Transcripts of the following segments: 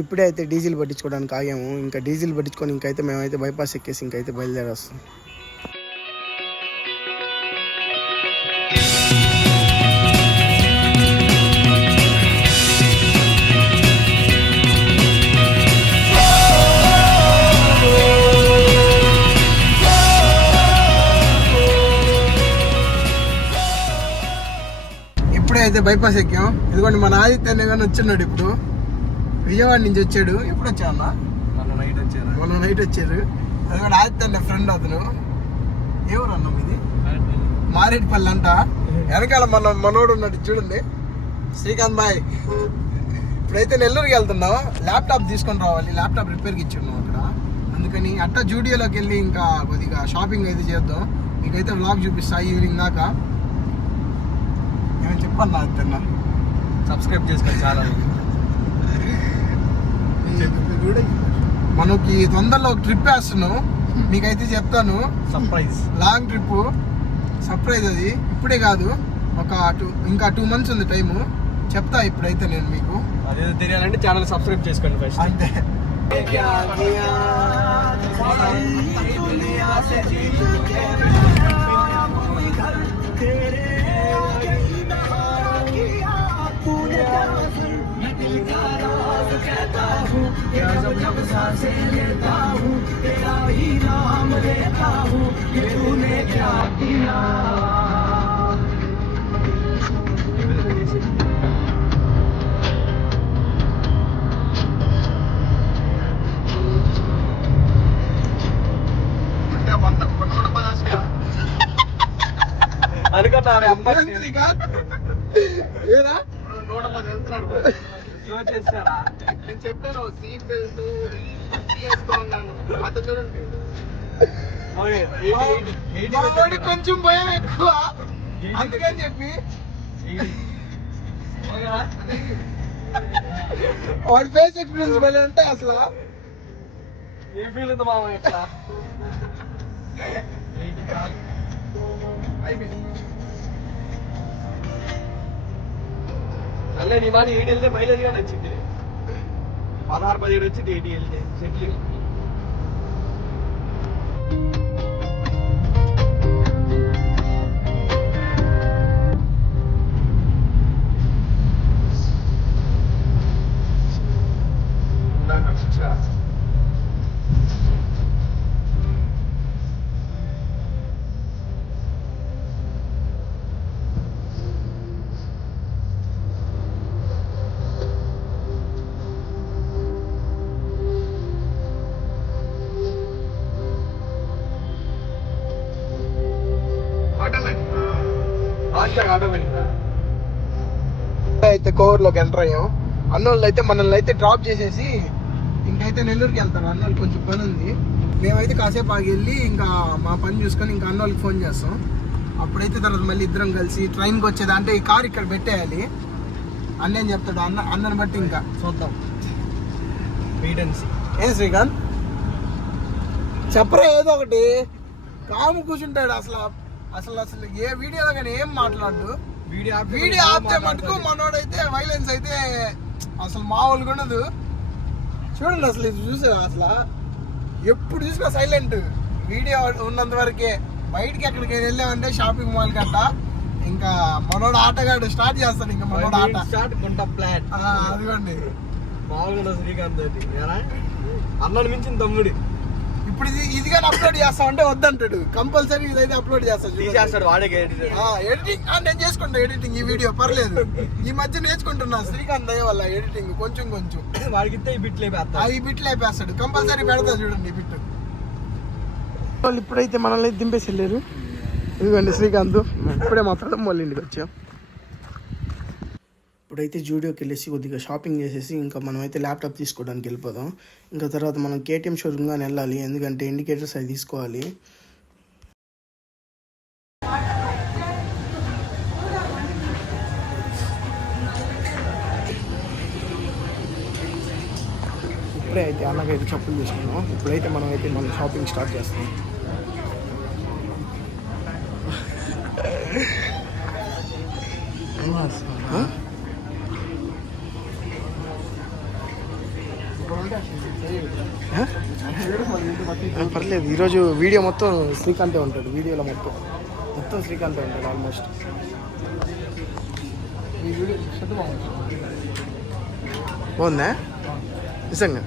ఇప్పుడే అయితే డీజిల్ పట్టించుకోవడానికి ఆగాము. ఇంకా డీజిల్ పట్టించుకొని ఇంకైతే మేమైతే బైపాస్ ఎక్కేసి ఇంకైతే బయలుదేరేస్తాం. అయితే బైపాస్ ఎక్కాం. ఇదిగోండి మన ఆదిత్య అనే కానీ వచ్చిన్నాడు. ఇప్పుడు విజయవాడ నుంచి వచ్చాడు. ఎప్పుడు వచ్చా అన్న? మొన్న నైట్ వచ్చారు. అది కూడా ఆదిత్య అనే ఫ్రెండ్ అతను. ఎవరు అన్నాం ఇది? మారేడుపల్లి అంట. వెనకాల మనోడు ఉన్నాడు చూడండి, శ్రీకాంత్ బాయ్. ఇప్పుడైతే నెల్లూరుకి వెళ్తున్నాం. ల్యాప్టాప్ తీసుకొని రావాలి. ల్యాప్టాప్ రిపేర్కి ఇచ్చున్నాం అక్కడ. అందుకని అట్టా జూడియోలోకి వెళ్ళి ఇంకా కొద్దిగా షాపింగ్ అయితే చేద్దాం. మీకైతే వ్లాగ్ చూపిస్తా ఈవినింగ్ దాకా. నేను చెప్పాను నా సబ్స్క్రైబ్ చేసుకోండి ఛానల్. మనకి తొందరలో ఒక ట్రిప్ వేస్తున్నాం, మీకైతే చెప్తాను. Surprise, long trip surprise. అది ఇప్పుడే కాదు, ఇంకా 2 months ఉంది టైము. చెప్తా ఇప్పుడైతే నేను మీకు. అదే తెలియాలంటే ఛానల్ సబ్స్క్రైబ్ చేసుకోండి ఫస్ట్. అంతే. जब सांसें लेता हूँ तेरा ही नाम लेता हूँ, ये तूने क्या किया. అనుకున్నా ఏదా 110 వెళ్తున్నాడు. నేను చెప్పాను సీట్ బెల్ట్ వేసుకోన్నాను. అతను చూడండి కొంచెం భయం ఎక్కువ, అందుకని చెప్పి వాడి ఫేస్ ఎక్స్పీరియన్స్ భలే ఉంటాయి. అసలు ఏ ఫీల్ ఉంది మామ? ఎట్లా అల్లే నీ మాట 8 వెళ్తే మైలేజ్ గా వచ్చింది. 16-17 వచ్చింది 8 వెళ్తే సెటిల్. అయితే కోవర్లోకి ఎంటర్ అయ్యాం. అన్నోళ్ళు అయితే మనల్ని అయితే డ్రాప్ చేసేసి ఇంకైతే నెల్లూరుకి వెళ్తారు. అన్నోళ్ళు కొంచెం పని ఉంది. మేమైతే కాసేపు ఆగి వెళ్ళి ఇంకా మా పని చూసుకొని ఇంకా అన్నోళ్ళకి ఫోన్ చేస్తాం. అప్పుడైతే తర్వాత మళ్ళీ ఇద్దరం కలిసి ట్రైన్కి వచ్చేది. అంటే ఈ కార్ ఇక్కడ పెట్టేయాలి అన్న ఏం చెప్తాడు. అన్నని బట్టి ఇంకా చూద్దాం. వీడెన్సీ ఏం శ్రీకాంత్ చెప్పరా ఏదో ఒకటి. కాము కూర్చుంటాడు. అసలు ఏ వీడియోలో కానీ ఏం మాట్లాడు. వీడియో ఆపితే మటుకు మనోడైతే వైలెన్స్ అయితే అసలు మామూలుగా ఉండదు. చూడండి అసలు ఇది చూసే అసలు ఎప్పుడు చూసినా సైలెంట్. వీడియో ఉన్నంత వరకే. బయటికి ఎక్కడికి వెళ్ళామంటే షాపింగ్ మాల్ గట్ట ఇంకా మనోడు ఆటగాడు స్టార్ట్ చేస్తాడు. ఇంకా మనోడు ఆట ప్లాన్ అదిగోండి మామూలుగా శ్రీకాంత్ అన్నని మించిన తమ్ముడు. ఇప్పుడు ఇదిగా అప్లోడ్ చేస్తామంటే వద్దంటాడు. కంపల్సరీ ఇదైతే అప్లోడ్ చేస్తాడు. వాడే ఎడిటింగ్ నేను చేసుకుంటా. ఎడిటింగ్ ఈ వీడియో పర్లేదు. ఈ మధ్య నేర్చుకుంటున్నా శ్రీకాంత్ దయ వల్ల ఎడిటింగ్ కొంచెం వాడికి ఈ బిట్లు అయిపోతాడు. కంపల్సరీ పెడతా చూడండి ఈ బిట్. వాళ్ళు ఇప్పుడైతే మనల్ని దింపేసి వెళ్ళారు. ఇదిగోండి శ్రీకాంత్. ఇప్పుడే మాత్రం వాళ్ళ ఇంటికి వచ్చాం. ఇప్పుడైతే జూడియోకి వెళ్ళేసి కొద్దిగా షాపింగ్ చేసేసి ఇంకా మనమైతే ల్యాప్టాప్ తీసుకోవడానికి వెళ్ళిపోదాం. ఇంకా తర్వాత మనం కేటీఎం షోరూమ్ కానీ వెళ్ళాలి. ఎందుకంటే ఇండికేటర్స్ అవి తీసుకోవాలి. ఇప్పుడే అయితే అన్నకైతే చెప్పులు తీసుకున్నాం. ఇప్పుడైతే మనమైతే మన షాపింగ్ స్టార్ట్ చేస్తాం. పర్లేదు, ఈరోజు వీడియో మొత్తం శ్రీకాంతే ఉంటాడు. వీడియోలో మొత్తం శ్రీకాంతే ఉంటాడు ఆల్మోస్ట్. ఈ వీడియో బాగుందా నిజంగా?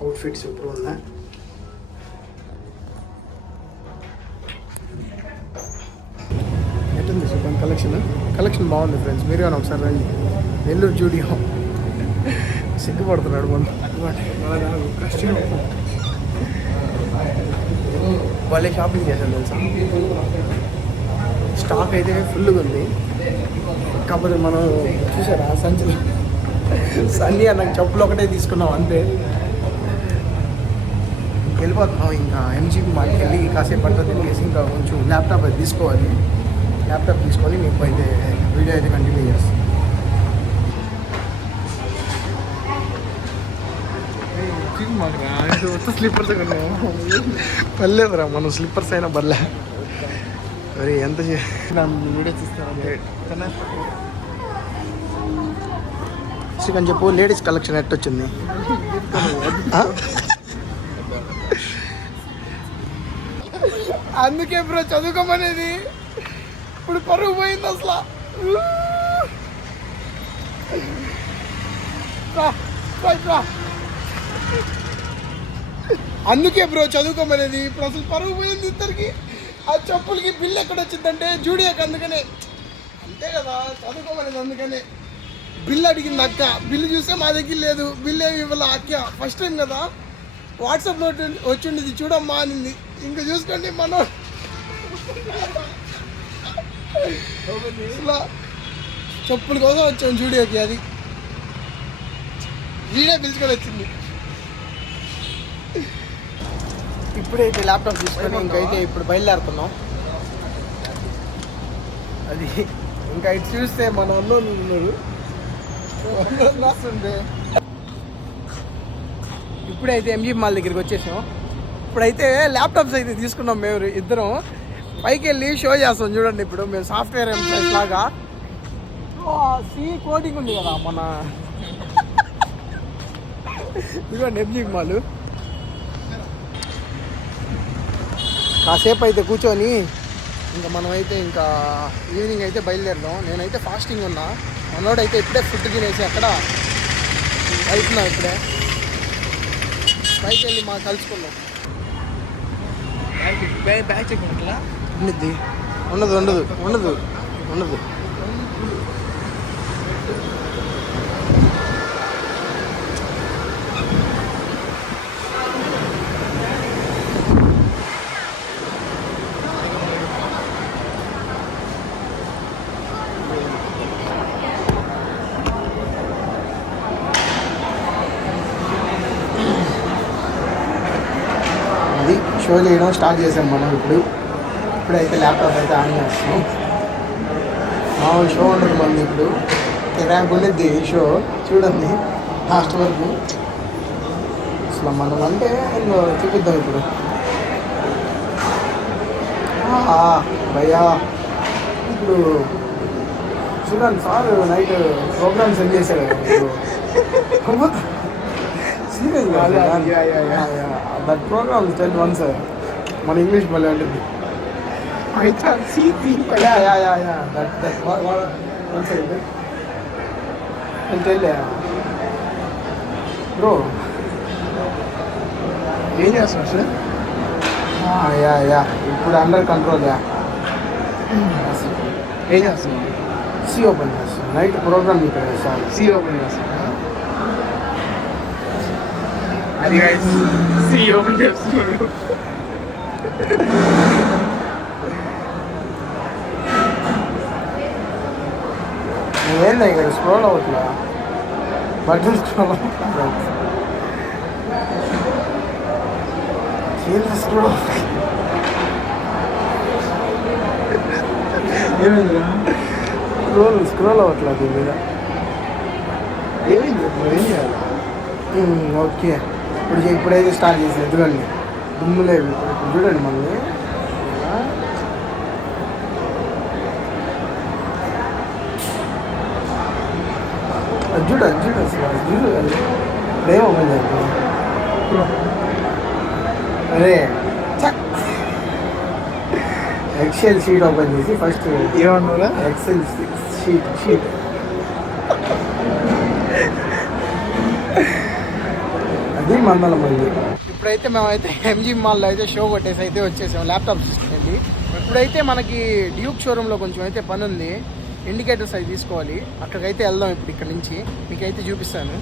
అవుట్ఫిట్ సూపర్ ఉందా? ఎట్టుంది సూపర్ కలెక్షన్ బాగుంది ఫ్రెండ్స్. మీరు కానీ ఒకసారి రండి. నెల్లూరు జూడియో. సిగ్గుపడుతున్నాడు వాళ్ళే షాపింగ్ చేశాను తెలుసా. స్టాక్ అయితే ఫుల్గా ఉంది. కాకపోతే మనం చూసారా సంచులు సన్నీ నాకు చెప్పులు ఒకటే తీసుకున్నాం అంతే. వెళ్ళిపోతున్నాం ఇంకా ఎంజీపీ మాకు వెళ్ళి కాసేపు పడుతుంది తిరిగేసి ఇంకా కొంచెం ల్యాప్టాప్ అయితే తీసుకోవాలి. ల్యాప్టాప్ తీసుకొని మీకు అయితే వీడియో అయితే కంటిన్యూ చేస్తాం. స్లిప్పర్స్ పర్లేదురా, మనం స్లిప్పర్స్ అయినా బర్లే. మరి ఎంత వీడియో చూస్తారా? శ్రీకాంత్ చెప్పు, లేడీస్ కలెక్షన్ ఎట్టొచ్చింది? అందుకే బ్రో చదువుకోమనేది. ఇప్పుడు పరుగు పోయింది అసలు. అందుకే బ్రో చదువుకోమనేది. ఇప్పుడు అసలు పరుగు పోయింది ఇద్దరికి. ఆ చెప్పులకి బిల్లు ఎక్కడ వచ్చిందంటే జూడియోకి. అందుకనే అంతే కదా చదువుకోమనేది. అందుకనే బిల్లు అడిగింది అక్క. బిల్లు చూస్తే మా దగ్గర లేదు. బిల్లు ఏమి ఇవ్వాలి అక్క. ఫస్ట్ టైం కదా వాట్సాప్లో వచ్చిండేది చూడమ్మా అనింది. ఇంకా చూసుకోండి మనం చెప్పుల కోసం వచ్చాం జూడియోకి. అది వీడే పిలుచుకొని వచ్చింది. ఇప్పుడైతే ల్యాప్టాప్ తీసుకొని ఇంకైతే ఇప్పుడు బయలుదేరుతున్నాం. అది ఇంకా ఇటు చూస్తే మన అన్నోళ్ళు ఉన్నారు. ఇప్పుడైతే ఎంజీ మాల్ దగ్గరికి వచ్చేసాం. ఇప్పుడైతే ల్యాప్టాప్స్ అయితే తీసుకున్నాం మేము ఇద్దరం. పైకి వెళ్ళి షో చేస్తాం చూడండి. ఇప్పుడు మేము సాఫ్ట్వేర్ ఎంప్లాయీస్ లాగా సి కోడింగ్ ఉంది కదా మన ఇదిగోండి ఎంజీ మాల్. కాసేపు అయితే కూర్చొని ఇంకా మనమైతే ఇంకా ఈవినింగ్ అయితే బయలుదేరదాం. నేనైతే ఫాస్టింగ్ ఉన్నా. మనోడైతే ఇప్పుడే ఫుడ్ తినేసి అక్కడ వెళ్తున్నాం. ఇప్పుడే పైకి వెళ్ళి మాకు కలుసుకున్నాం. బ్యాగ్ చెక్ ఉండిద్ది? ఉండదు ఉండదు ఉండదు ఉండదు. షో చేయడం స్టార్ట్ చేసాం మనం. ఇప్పుడైతే ల్యాప్టాప్ అయితే ఆన్ చేస్తాం. మామూలు షో ఉండదు మంది. ఇప్పుడు ర్యాంక్ ఉండేది ఈ షో చూడండి లాస్ట్ వరకు. అసలు మనం అంటే చూపిద్దాం ఇప్పుడు. భయ్యా ఇప్పుడు చూడండి సార్ నైట్ ప్రోగ్రామ్ సెండ్ చేశారు. దట్ ప్రోగ్రామ్ టెల్ వన్స్ మన ఇంగ్లీష్ మళ్ళీ ఉంటుంది. బ్రో ఏం చేస్తాం సార్? ఇప్పుడు అండర్ కంట్రోల్. ఏం చేస్తున్నాం? సి ఓపెన్ చేస్తాం. నైట్ ప్రోగ్రామ్ ఇక్కడ సార్ సి ఓపెన్ చేస్తాం. అది సి ఓపెన్ చేస్తున్నాడు. ఏందా ఇక్కడ స్క్రోల్ అవుతుందా? బట్టలు స్క్రోల్ అవుతుంది. స్క్రోల్ స్క్రోల్ అవ్వట్లేదు మీద. ఏమైంది? ఏం చేయాలి? ఓకే ఇప్పుడైతే స్టార్ట్ చేసేది. ఎదుగండి దుమ్ము లేదు. చూడండి మళ్ళీ చూడు చూడు అసలు చూడు ప్రేమ ఓపెన్ చేద్దాం అరే ఎక్సెల్ షీట్ ఓపెన్ చేసి ఫస్ట్ ఏమన్నా ఎక్సెల్ షీట్ అది మందల మంది. ఇప్పుడైతే మేమైతే ఎంజీ మాల్లో అయితే షో కొట్టేసి అయితే వచ్చేసాం ల్యాప్టాప్ తీసుకెళ్ళి. ఇప్పుడైతే మనకి డ్యూక్ షోరూంలో కొంచెం అయితే పని ఉంది, ఇండికేటర్స్ అవి తీసుకోవాలి. అక్కడికైతే వెళ్దాం ఇప్పుడు ఇక్కడ నుంచి మీకైతే చూపిస్తాను.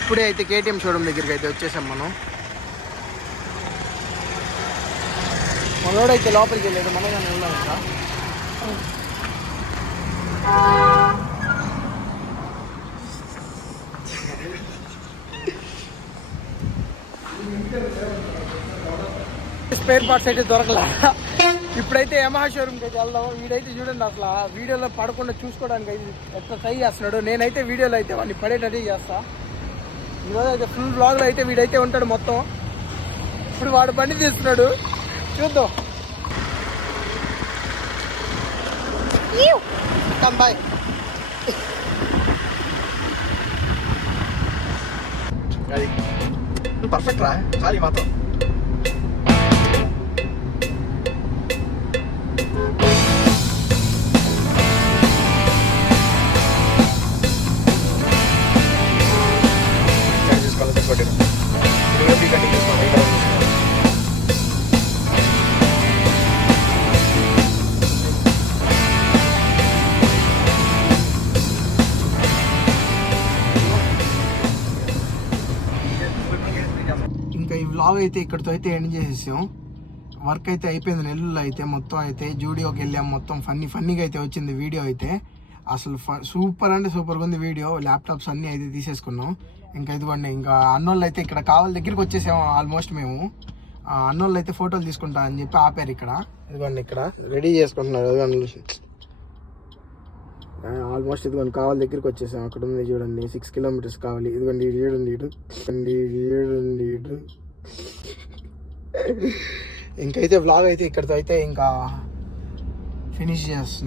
ఇప్పుడే అయితే కేటీఎం షోరూమ్ దగ్గరికి అయితే వచ్చేసాం మనం. మనోడైతే లోపలికి వెళ్ళాడు, మనగా వెళ్దాం ఇంకా. స్పేర్ పార్ట్స్ అయితే దొరకలా. ఇప్పుడైతే యమహా షోరూమ్కి అయితే వెళ్దాం. వీడైతే చూడండి అసలు వీడియోలో పడకుండా చూసుకోవడానికి అయితే ఎట్లా ట్రై చేస్తున్నాడు. నేనైతే వీడియోలో అయితే వాడిని పడేటట్టు చేస్తా. ఈరోజు అయితే ఫుల్ బ్లాగ్లో అయితే వీడైతే ఉంటాడు మొత్తం. ఇప్పుడు వాడు బండి తీస్తున్నాడు, చూద్దాం. బాయ్. అది పర్ఫెక్ట్ రా చాలు మాత్రం. ఇంకా ఈ వ్లాగ్ అయితే ఇక్కడితో అయితే ఎండ్ చేసేసాం. వర్క్ అయితే అయిపోయింది నెల్లూరులో అయితే. మొత్తం అయితే జూడియోకి వెళ్ళాం. మొత్తం ఫన్నీగా అయితే వచ్చింది వీడియో అయితే. అసలు సూపర్ అంటే సూపర్గా ఉంది వీడియో. ల్యాప్టాప్స్ అన్నీ అయితే తీసేసుకున్నాం. ఇంకా ఇదిగోండి ఇంకా అన్నోళ్ళు అయితే ఇక్కడ కావాలి దగ్గరికి వచ్చేసాము ఆల్మోస్ట్. మేము అన్నోళ్ళు అయితే ఫోటోలు తీసుకుంటా అని చెప్పి ఆపారు ఇక్కడ. ఇదిగోండి ఇక్కడ రెడీ చేసుకుంటున్నారు. ఆల్మోస్ట్ ఇదిగోండి కావాలి దగ్గరికి వచ్చేసాం. అక్కడ ఉంది చూడండి 6 కిలోమీటర్స్ కావాలి. ఇదిగోండి చూడండి ఇటు ఇంకైతే వ్లాగ్ అయితే ఇక్కడితో అయితే ఇంకా ఫినిష్ చేస్తున్నాం.